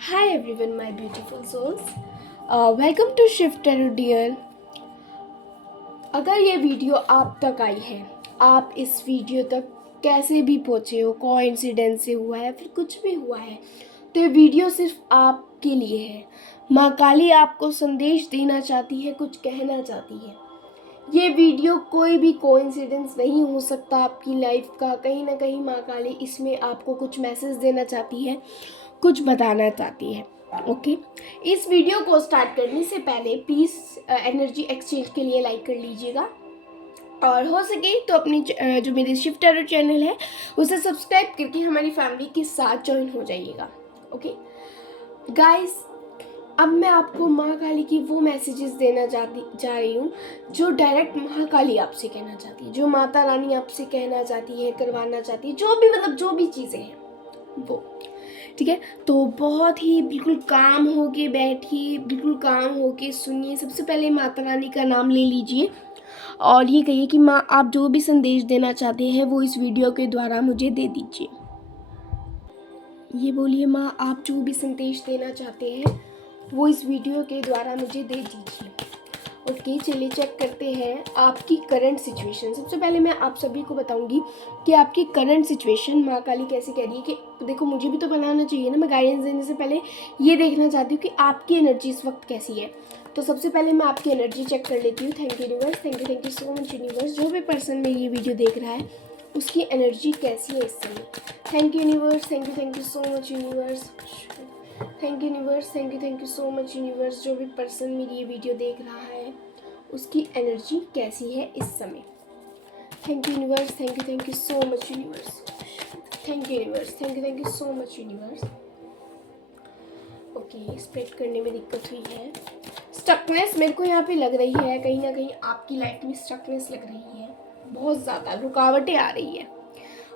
Hi everyone, my beautiful souls. Welcome to Shift Tarot Dear. अगर ये video आप तक आई है, आप इस वीडियो तक कैसे भी पहुँचे हो, कोइंसिडेंस से हुआ है फिर कुछ भी हुआ है, तो ये वीडियो सिर्फ आपके लिए है। माँ काली आपको संदेश देना चाहती है, कुछ कहना चाहती है। ये वीडियो कोई भी कोइंसिडेंस नहीं हो सकता आपकी लाइफ का। कहीं ना कहीं माँ काली इसमें आपको कुछ मैसेज देना चाहती है, कुछ बताना चाहती है। ओके, इस वीडियो को स्टार्ट करने से पहले प्लीज़ एनर्जी एक्सचेंज के लिए लाइक कर लीजिएगा और हो सके तो अपनी जो मेरी शिफ्ट टैरो चैनल है उसे सब्सक्राइब करके हमारी फैमिली के साथ ज्वाइन हो जाइएगा। ओके गाइस, अब मैं आपको माँ काली की वो मैसेजेस देना जा रही हूँ जो डायरेक्ट माँ काली आपसे कहना चाहती है, जो माता रानी आपसे कहना चाहती है, करवाना चाहती है, जो भी मतलब जो भी चीज़ें हैं वो। ठीक है, तो बहुत ही बिल्कुल काम होके बैठिए, बिल्कुल काम होके सुनिए। सबसे पहले माता रानी का नाम ले लीजिए और ये कहिए कि माँ आप जो भी संदेश देना चाहते हैं वो इस वीडियो के द्वारा मुझे दे दीजिए। ये बोलिए, माँ आप जो भी संदेश देना चाहते हैं वो इस वीडियो के द्वारा मुझे दे दीजिए। ओके, चलिए चेक करते हैं आपकी करंट सिचुएशन। सबसे पहले मैं आप सभी को बताऊंगी कि आपकी करंट सिचुएशन माँ काली कैसे कह रही है। कि देखो, मुझे भी तो बनाना चाहिए ना। मैं गाइडेंस देने से पहले ये देखना चाहती हूँ कि आपकी एनर्जी इस वक्त कैसी है। तो सबसे पहले मैं आपकी एनर्जी चेक कर लेती हूँ। Thank you universe, thank you so much universe. जो भी पर्सन मेरी ये वीडियो देख रहा है उसकी एनर्जी कैसी है इस समय। Thank you universe, thank you so much universe. Thank you universe, thank you so much universe. जो भी पर्सन मेरी ये वीडियो देख रहा है उसकी एनर्जी कैसी है इस समय। Thank you universe, thank you so much universe. Thank you universe, thank you so much universe. Okay, spread करने में दिक्कत हुई है। स्टकनेस मेरे को यहाँ पे लग रही है, कहीं ना कहीं आपकी लाइफ में स्टकनेस लग रही है, बहुत ज़्यादा रुकावटें आ रही है।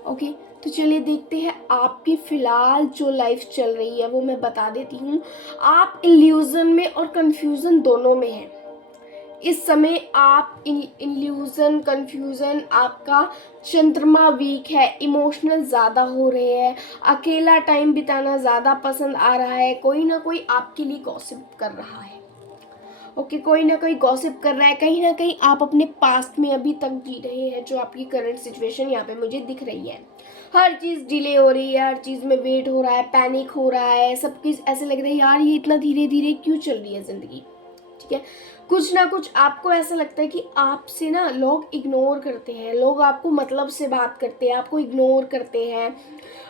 ओके, तो चलिए देखते हैं आपकी फ़िलहाल जो लाइफ चल रही है वो मैं बता देती हूँ। आप इल्यूज़न में और कंफ्यूजन दोनों में हैं इस समय। आप इल्यूजन कंफ्यूजन, आपका चंद्रमा वीक है, इमोशनल ज़्यादा हो रहे हैं, अकेला टाइम बिताना ज़्यादा पसंद आ रहा है। कोई ना कोई आपके लिए गॉसिप कर रहा है। ओके, कोई ना कोई गॉसिप कर रहा है। कहीं ना कहीं आप अपने पास्ट में अभी तक जी रहे हैं, जो आपकी करंट सिचुएशन यहाँ पे मुझे दिख रही है। हर चीज़ डिले हो रही है, हर चीज़ में वेट हो रहा है, पैनिक हो रहा है, सब चीज़ ऐसे लग रहा है यार ये इतना धीरे धीरे क्यों चल रही है ज़िंदगी। ठीक है, कुछ ना कुछ आपको ऐसा लगता है कि आपसे ना लोग इग्नोर करते हैं, लोग आपको मतलब से बात करते हैं, आपको इग्नोर करते हैं,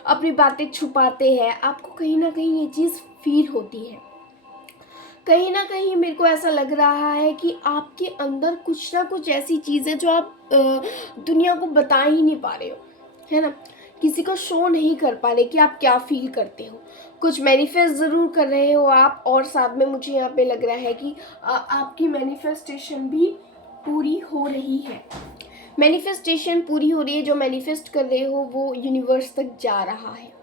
अपनी बातें छुपाते हैं। आपको कहीं ना कहीं ये चीज़ फील होती है। कहीं ना कहीं मेरे को ऐसा लग रहा है कि आपके अंदर कुछ ना कुछ ऐसी चीज़ है जो आप दुनिया को बता ही नहीं पा रहे हो, है ना। किसी को शो नहीं कर पा रहे कि आप क्या फील करते हो। कुछ मैनिफेस्ट ज़रूर कर रहे हो आप, और साथ में मुझे यहाँ पे लग रहा है कि आपकी मैनिफेस्टेशन भी पूरी हो रही है। मैनिफेस्टेशन पूरी हो रही है, जो मैनिफेस्ट कर रहे हो वो यूनिवर्स तक जा रहा है।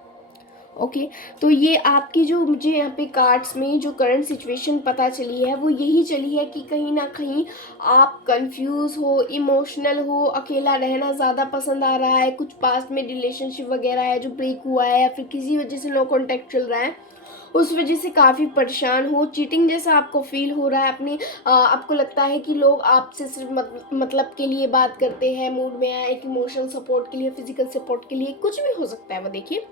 ओके, तो ये आपकी जो मुझे यहाँ पे कार्ड्स में जो करंट सिचुएशन पता चली है वो यही चली है कि कहीं ना कहीं आप कंफ्यूज हो, इमोशनल हो, अकेला रहना ज़्यादा पसंद आ रहा है। कुछ पास्ट में रिलेशनशिप वगैरह है जो ब्रेक हुआ है, या फिर किसी वजह से नो कॉन्टैक्ट चल रहा है, उस वजह से काफ़ी परेशान हो। चीटिंग जैसा आपको फील हो रहा है अपनी। आपको लगता है कि लोग आपसे सिर्फ मतलब के लिए बात करते हैं, मूड में आए, एक इमोशनल सपोर्ट के लिए, फिजिकल सपोर्ट के लिए, कुछ भी हो सकता है वो। देखिए,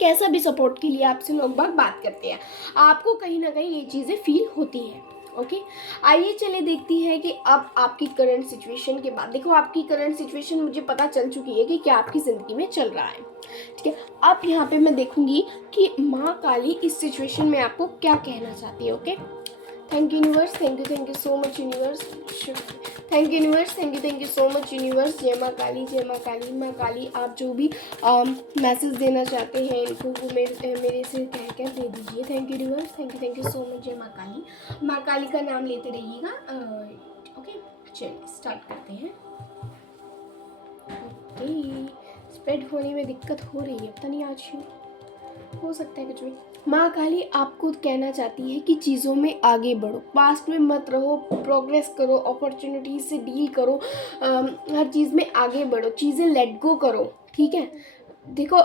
कैसा भी सपोर्ट के लिए आपसे लोग बात करते हैं, आपको कहीं ना कहीं ये चीज़ें फील होती हैं। ओके, आइए चले देखती है कि अब आपकी करंट सिचुएशन के बाद। देखो, आपकी करंट सिचुएशन मुझे पता चल चुकी है कि क्या आपकी ज़िंदगी में चल रहा है। ठीक है, अब यहाँ पे मैं देखूंगी कि माँ काली इस सिचुएशन में आपको क्या कहना चाहती है। Okay, thank you universe, thank you so much universe. Thank you universe, thank you so much universe. जय माँ काली, जय माँ काली। माँ काली आप जो भी मैसेज देना चाहते हैं इनको वो मेरे से कह कर दे दीजिए। Thank you universe, thank you so much. जय माँ काली। माँ काली का नाम लेते रहिएगा। ओके, चलिए स्टार्ट करते हैं। ओके, स्प्रेड होने में दिक्कत हो रही है, पता नहीं आज क्यों, हो सकता है कुछ भी। माँ काली आपको कहना चाहती है कि चीज़ों में आगे बढ़ो, पास्ट में मत रहो, प्रोग्रेस करो, अपॉर्चुनिटीज से डील करो, हर चीज़ में आगे बढ़ो, चीज़ें लेट गो करो। ठीक है, देखो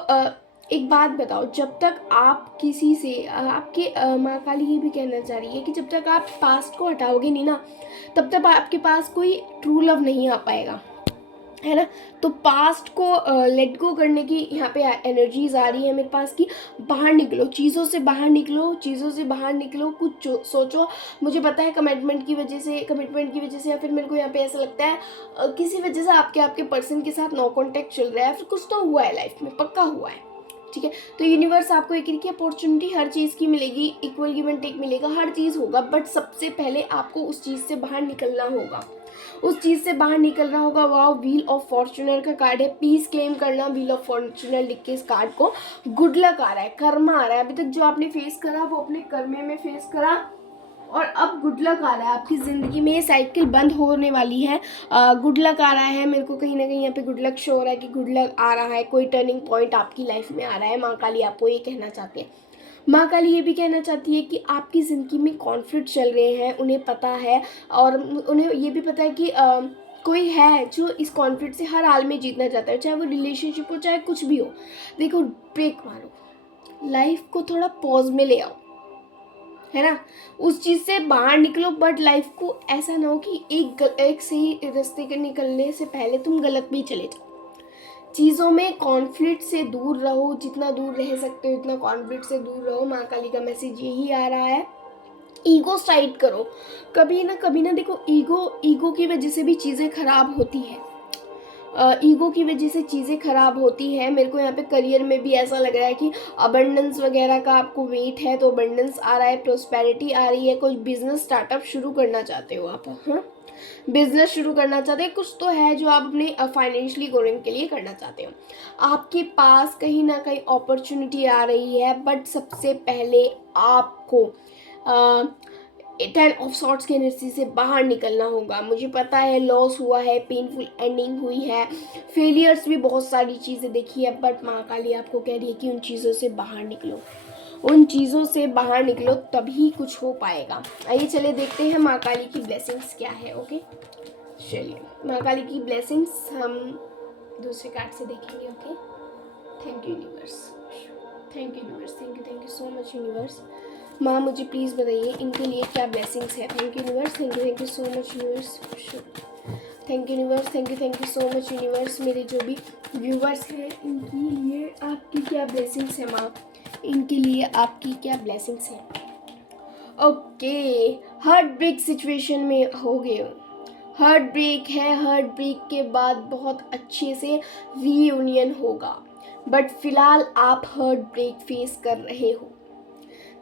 एक बात बताओ, जब तक आप किसी से आपके माँ काली ये भी कहना चाह रही है कि जब तक आप पास्ट को हटाओगे नहीं ना, तब तक आपके पास कोई ट्रू लव नहीं आ पाएगा, है ना। तो पास्ट को लेट गो करने की यहाँ पे एनर्जीज आ रही है मेरे पास कि बाहर निकलो, चीज़ों से बाहर निकलो, चीज़ों से बाहर निकलो, कुछ सोचो। मुझे पता है कमिटमेंट की वजह से या फिर मेरे को यहाँ पे ऐसा लगता है किसी वजह से आपके पर्सन के साथ नो कॉन्टैक्ट चल रहा है, फिर कुछ तो हुआ है लाइफ में, पक्का हुआ है, ठीक है। तो यूनिवर्स आपको एक की अपॉर्चुनिटी हर चीज़ की मिलेगी, इक्वल गिव एंड टेक मिलेगा, हर चीज़ होगा, बट सबसे पहले आपको उस चीज़ से बाहर निकलना होगा, उस चीज़ से बाहर निकलना होगा। वाओ, व्हील ऑफ फॉर्चूनर का कार्ड है, पीस क्लेम करना, व्हील ऑफ फॉर्चूनर लिख के इस कार्ड को। गुड लक आ रहा है, कर्मा आ रहा है, अभी तक जो आपने फेस करा वो अपने कर्मे में फेस करा, और अब गुड लक आ रहा है आपकी ज़िंदगी में, ये साइकिल बंद होने वाली है। गुड लक आ रहा है मेरे को, कहीं ना कहीं यहाँ पे गुड लक शो हो रहा है कि गुड लक आ रहा है, कोई टर्निंग पॉइंट आपकी लाइफ में आ रहा है। माँ काली आपको ये कहना चाहती है, माँ काली ये भी कहना चाहती है कि आपकी ज़िंदगी में कॉन्फ्लिक्ट चल रहे हैं, उन्हें पता है, और उन्हें ये भी पता है कि कोई है जो इस कॉन्फ्लिक्ट से हर हाल में जीतना चाहता है, चाहे वो रिलेशनशिप हो, चाहे कुछ भी हो। देखो, ब्रेक मारो, लाइफ को थोड़ा पॉज में ले आओ, है ना, उस चीज़ से बाहर निकलो, बट लाइफ को ऐसा ना हो कि एक सही रास्ते के निकलने से पहले तुम गलत भी चले जाओ। चीज़ों में कॉन्फ्लिक्ट से दूर रहो, जितना दूर रह सकते हो उतना कॉन्फ्लिक्ट से दूर रहो। माँ काली का मैसेज यही आ रहा है। ईगो साइड करो, कभी ना देखो, ईगो की वजह से भी चीज़ें खराब होती हैं, ईगो की वजह से चीज़ें खराब होती हैं। मेरे को यहाँ पे करियर में भी ऐसा लग रहा है कि अबंडेंस वगैरह का आपको वेट है, तो अबंडेंस आ रहा है, प्रोस्पेरिटी आ रही है, कुछ बिजनेस स्टार्टअप शुरू करना चाहते हो आप, हाँ, बिजनेस शुरू करना चाहते हैं, कुछ तो है जो आप अपने फाइनेंशियली ग्रोइंग के लिए करना चाहते हो। आपके पास कहीं ना कहीं अपॉर्चुनिटी आ रही है, बट सबसे पहले आपको 10 ऑफ सॉर्ट्स की एनर्जी से बाहर निकलना होगा। मुझे पता है लॉस हुआ है, पेनफुल एंडिंग हुई है, फेलियर्स भी बहुत सारी चीज़ें देखी है, बट माँ काली आपको कह रही है कि उन चीज़ों से बाहर निकलो, उन चीज़ों से बाहर निकलो, तभी कुछ हो पाएगा। आइए चले देखते हैं माँ काली की ब्लेसिंग्स क्या है। ओके, चलिए माँ काली की ब्लेसिंग्स हम दूसरे कार्ड से देखेंगे। Okay, thank you universe, thank you universe, thank you so much universe. माँ मुझे प्लीज़ बताइए इनके लिए क्या ब्लेसिंग्स है। Thank you universe, thank you so much universe, thank you universe, thank you so much universe. मेरे जो भी व्यूवर्स हैं इनके लिए आपकी क्या ब्लेसिंग्स है माँ, इनके लिए आपकी क्या ब्लेसिंग्स है। ओके, हार्ट ब्रेक सिचुएशन में हो गए हो, हार्ट ब्रेक है, हार्ट ब्रेक के बाद बहुत अच्छे से रीयूनियन होगा, बट फिलहाल आप हार्ट ब्रेक फेस कर रहे हो।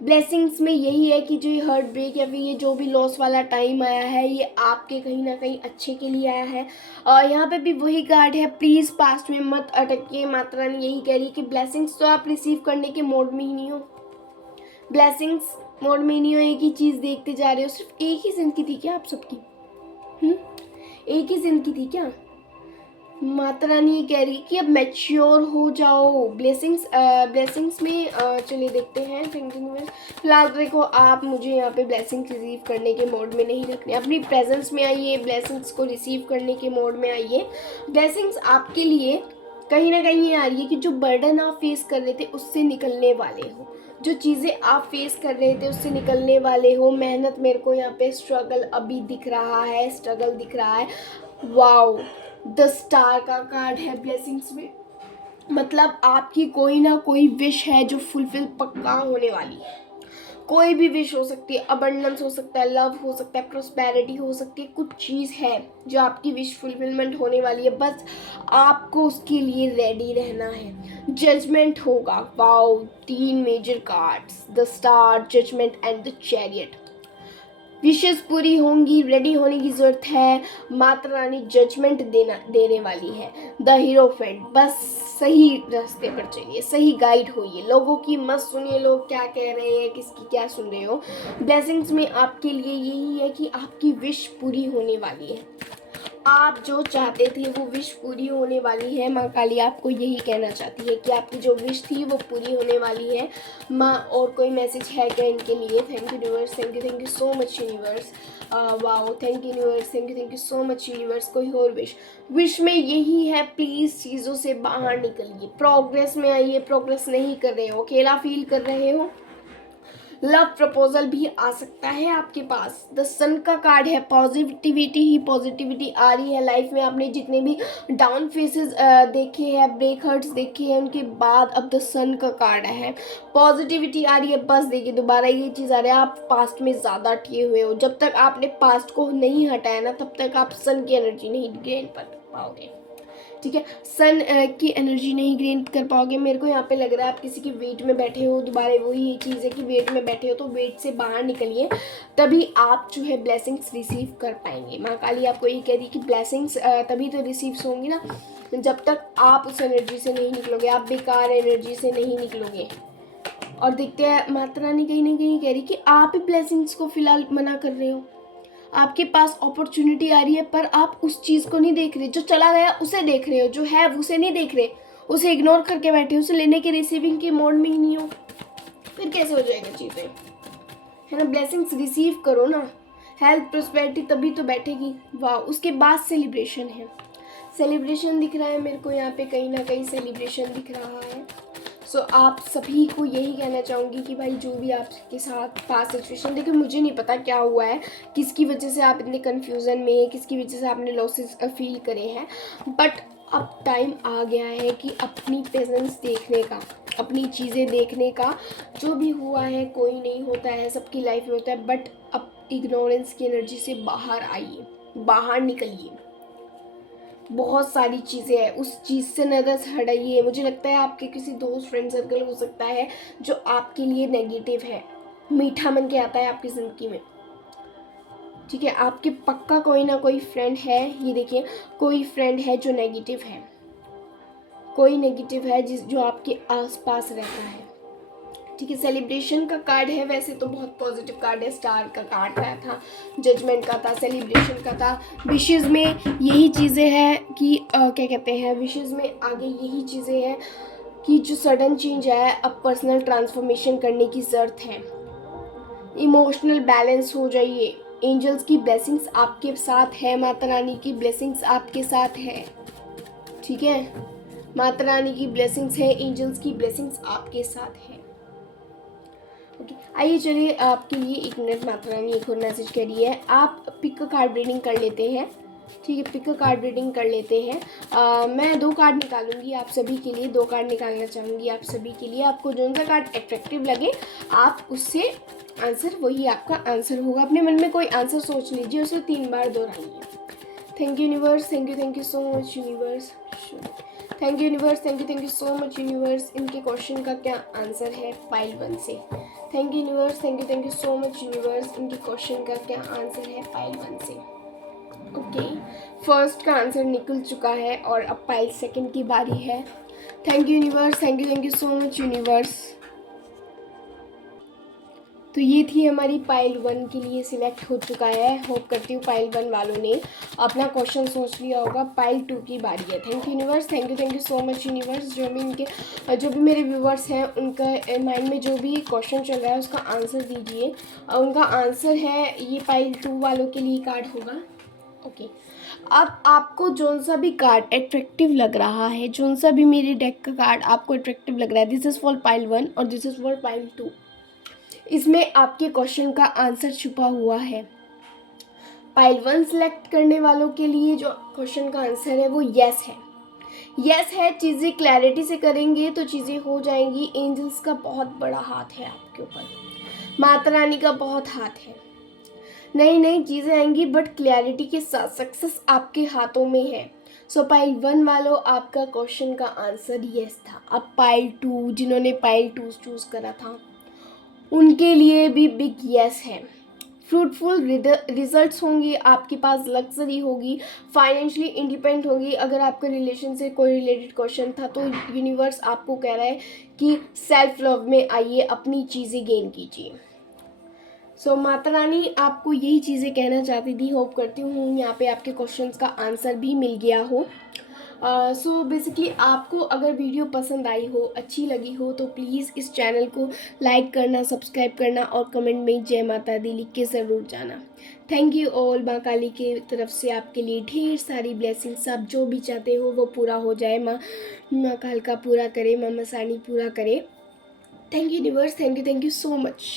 ब्लेसिंग्स में यही है कि जो ये हार्ट ब्रेक या फिर ये जो भी लॉस वाला टाइम आया है, ये आपके कहीं ना कहीं अच्छे के लिए आया है। और यहाँ पे भी वही कार्ड है, प्लीज़ पास्ट में मत अटकिए। माता रानी यही कह रही है कि ब्लेसिंग्स तो आप रिसीव करने के मोड में ही नहीं हो, ब्लेसिंग्स मोड में नहीं हो, एक ही चीज़ देखते जा रहे हो। सिर्फ एक ही जिंदगी थी क्या आप सबकी, एक ही जिंदगी थी क्या। माता रानी ये कह रही है कि अब मैच्योर हो जाओ। ब्लेसिंग्स में चलिए देखते हैं। Thank you universe. फिलहाल देखो, आप मुझे यहाँ पे ब्लेसिंग्स रिसीव करने के मोड में नहीं रखने, अपनी प्रेजेंस में आइए, ब्लेसिंग्स को रिसीव करने के मोड में आइए। ब्लेसिंग्स आपके लिए कहीं ना कहीं ये आ रही है कि जो बर्डन आप फेस कर रहे थे उससे निकलने वाले हो, जो चीज़ें आप फेस कर रहे थे उससे निकलने वाले हो। मेहनत, मेरे को यहाँ पे स्ट्रगल अभी दिख रहा है, स्ट्रगल दिख रहा है। वाओ, द स्टार का कार्ड है ब्लेसिंग्स में, मतलब आपकी कोई ना कोई विश है जो फुलफिल पक्का होने वाली है। कोई भी विश हो सकती है, अबंडेंस हो सकता है, लव हो सकता है, प्रोस्पेरिटी हो सकती है, कुछ चीज़ है जो आपकी विश फुलफिलमेंट होने वाली है, बस आपको उसके लिए रेडी रहना है। जजमेंट होगा। Wow, 3 major cards, the star, judgment and the chariot. विशेष पूरी होंगी, रेडी होने की ज़रूरत है। माता रानी जजमेंट देने वाली है। द हीरोफेंट, बस सही रास्ते पर चलिए, सही गाइड होइए, लोगों की मत सुनिए, लोग क्या कह रहे हैं, किसकी क्या सुन रहे हो। ब्लेसिंग्स में आपके लिए यही है कि आपकी विश पूरी होने वाली है, आप जो चाहते थे वो विश पूरी होने वाली है। माँ काली आपको यही कहना चाहती है कि आपकी जो विश थी वो पूरी होने वाली है माँ। और कोई मैसेज है क्या इनके लिए? Thank you universe, thank you so much universe. Wow, thank you universe, thank you so much universe. कोई और विश में यही है, प्लीज़ चीज़ों से बाहर निकलिए, प्रोग्रेस में आइए। प्रोग्रेस नहीं कर रहे हो, अकेला फील कर रहे हो, लव प्रपोजल भी आ सकता है आपके पास। द सन का कार्ड है, पॉजिटिविटी ही पॉजिटिविटी आ रही है लाइफ में। आपने जितने भी डाउन फेसेस देखे हैं, ब्रेक हर्ट्स देखे हैं, उनके बाद अब द सन का कार्ड है, पॉजिटिविटी आ रही है। बस देखिए दोबारा ये चीज़ आ रही है, आप पास्ट में ज़्यादा अटके हुए हो। जब तक आपने पास्ट को नहीं हटाया ना, तब तक आप सन की एनर्जी नहीं गेन कर पाओगे। ठीक है, सन की एनर्जी नहीं गेन कर पाओगे। मेरे को यहाँ पे लग रहा है आप किसी की वेट में बैठे हो। दोबारा वही ये चीज़ है कि वेट में बैठे हो, तो वेट से बाहर निकलिए, तभी आप जो है ब्लेसिंग्स रिसीव कर पाएंगे। माँ काली आपको ये कह रही कि ब्लेसिंग्स तभी तो रिसीव होंगी ना, जब तक आप उस एनर्जी से नहीं निकलोगे, आप बेकार एनर्जी से नहीं निकलोगे। और देखते हैं माता रानी कहीं ना कहीं कह रही कि आप ही ब्लेसिंग्स को फिलहाल मना कर रहे हो। आपके पास अपॉर्चुनिटी आ रही है, पर आप उस चीज़ को नहीं देख रहे, जो चला गया उसे देख रहे हो, जो है उसे नहीं देख रहे, उसे इग्नोर करके बैठे हो, उसे लेने के रिसीविंग के मोड में ही नहीं हो। फिर कैसे हो जाएगा चीज़ें, है ना? ब्लेसिंग्स रिसीव करो ना, हेल्थ प्रोस्पेरिटी तभी तो बैठेगी। वाह, उसके बाद सेलिब्रेशन है, सेलिब्रेशन दिख रहा है मेरे को यहाँ पे, कहीं ना कहीं सेलिब्रेशन दिख रहा है। सो आप सभी को यही कहना चाहूँगी कि भाई जो भी आपके साथ पास सिचुएशन, देखिए मुझे नहीं पता क्या हुआ है, किसकी वजह से आप इतने कन्फ्यूज़न में, किसकी वजह से आपने लॉसेस फील करे हैं, बट अब टाइम आ गया है कि अपनी प्रेजेंस देखने का, अपनी चीज़ें देखने का। जो भी हुआ है कोई नहीं होता है, सबकी लाइफ में होता है, बट अब इग्नोरेंस की एनर्जी से बाहर आइए, बाहर निकलिए। बहुत सारी चीज़ें हैं, उस चीज़ से नज़र हटाइए। मुझे लगता है आपके किसी दोस्त फ्रेंड सर्कल हो सकता है जो आपके लिए नेगेटिव है, मीठा मन के आता है आपकी ज़िंदगी में। ठीक है, आपके पक्का कोई ना कोई फ्रेंड है, ये देखिए कोई फ्रेंड है जो नेगेटिव है, कोई नेगेटिव है जो आपके आसपास रहता है। ठीक है, सेलिब्रेशन का कार्ड है, वैसे तो बहुत पॉजिटिव कार्ड है, स्टार का कार्ड आया था, जजमेंट का था, सेलिब्रेशन का था। विशेज़ में यही चीज़ें हैं कि क्या कहते हैं, विशेज़ में आगे यही चीज़ें हैं कि जो सडन चेंज है, अब पर्सनल ट्रांसफॉर्मेशन करने की ज़रूरत है। इमोशनल बैलेंस हो जाइए, एंजल्स की ब्लेसिंग्स आपके साथ है, माता रानी की ब्लेसिंग्स आपके साथ है। ठीक है, माता रानी की ब्लेसिंग्स है, एंजल्स की ब्लेसिंग्स आपके साथ है। ओके, आइए चलिए आपके लिए 1 मिनट, माता रानी एक और मैसेज कह रही है। आप पिक कार्ड रीडिंग कर लेते हैं। ठीक है, पिक कार्ड रीडिंग कर लेते हैं। मैं 2 कार्ड निकालूंगी आप सभी के लिए, 2 कार्ड निकालना चाहूँगी आप सभी के लिए। आपको जो सा कार्ड अट्रैक्टिव लगे आप उससे आंसर, वही आपका आंसर होगा। अपने मन में कोई आंसर सोच लीजिए, उसे 3 बार दोहराइए। Thank you universe, thank you so much universe, thank you universe, thank you so much universe. इनके क्वेश्चन का क्या आंसर है पाइल 1 से? Thank you universe, thank you so much universe. इनके क्वेश्चन का क्या आंसर है पाइल 1 से? ओके, फर्स्ट का आंसर निकल चुका है और अब पाइल 2 की बारी है। Thank you universe, thank you so much universe. तो ये थी हमारी पाइल 1 के लिए सिलेक्ट हो चुका है। होप करती हूँ पाइल 1 वालों ने अपना क्वेश्चन सोच लिया होगा। पाइल 2 की बारी है। Thank you universe, thank you so much universe. जो भी मेरे व्यूवर्स हैं उनका माइंड में जो भी क्वेश्चन चल रहा है उसका आंसर दीजिए। उनका आंसर है ये पाइल 2 वालों के लिए कार्ड होगा। ओके, अब आपको जौन सा भी कार्ड अट्रैक्टिव लग रहा है, जौन सा भी मेरे डेक का कार्ड आपको अट्रैक्टिव लग रहा है, दिस इज़ फॉर पाइल 1 और दिस इज़ फॉर पाइल 2। इसमें आपके क्वेश्चन का आंसर छुपा हुआ है। पाइल 1 सेलेक्ट करने वालों के लिए जो क्वेश्चन का आंसर है वो यस है। यस है, चीज़ें क्लैरिटी से करेंगे तो चीज़ें हो जाएंगी। एंजल्स का बहुत बड़ा हाथ है आपके ऊपर, माता रानी का बहुत हाथ है। नई नई चीज़ें आएंगी बट क्लैरिटी के साथ सक्सेस आपके हाथों में है। सो पाइल 1 वालों आपका क्वेश्चन का आंसर यस था। अब पाइल 2, जिन्होंने पाइल 2 चूज़ करा था उनके लिए भी बिग यस है। फ्रूटफुल रिजल्ट्स होंगे, आपके पास लग्जरी होगी, फाइनेंशियली इंडिपेंडेंट होगी। अगर आपका रिलेशन से कोई रिलेटेड क्वेश्चन था तो यूनिवर्स आपको कह रहा है कि सेल्फ लव में आइए, अपनी चीज़ें गेन कीजिए। सो माता रानी आपको यही चीज़ें कहना चाहती थी। होप करती हूँ यहाँ पे आपके क्वेश्चंस का आंसर भी मिल गया हो। सो बेसिकली आपको अगर वीडियो पसंद आई हो, अच्छी लगी हो, तो प्लीज़ इस चैनल को लाइक करना, सब्सक्राइब करना और कमेंट में जय माता दी लिख के ज़रूर जाना। Thank you all. माँ काली के तरफ से आपके लिए ढेर सारी ब्लेसिंग्स। आप जो भी चाहते हो वो पूरा हो जाए। माँ काल का पूरा करे, माँ मसानी पूरा करे। Thank you universe, thank you so much.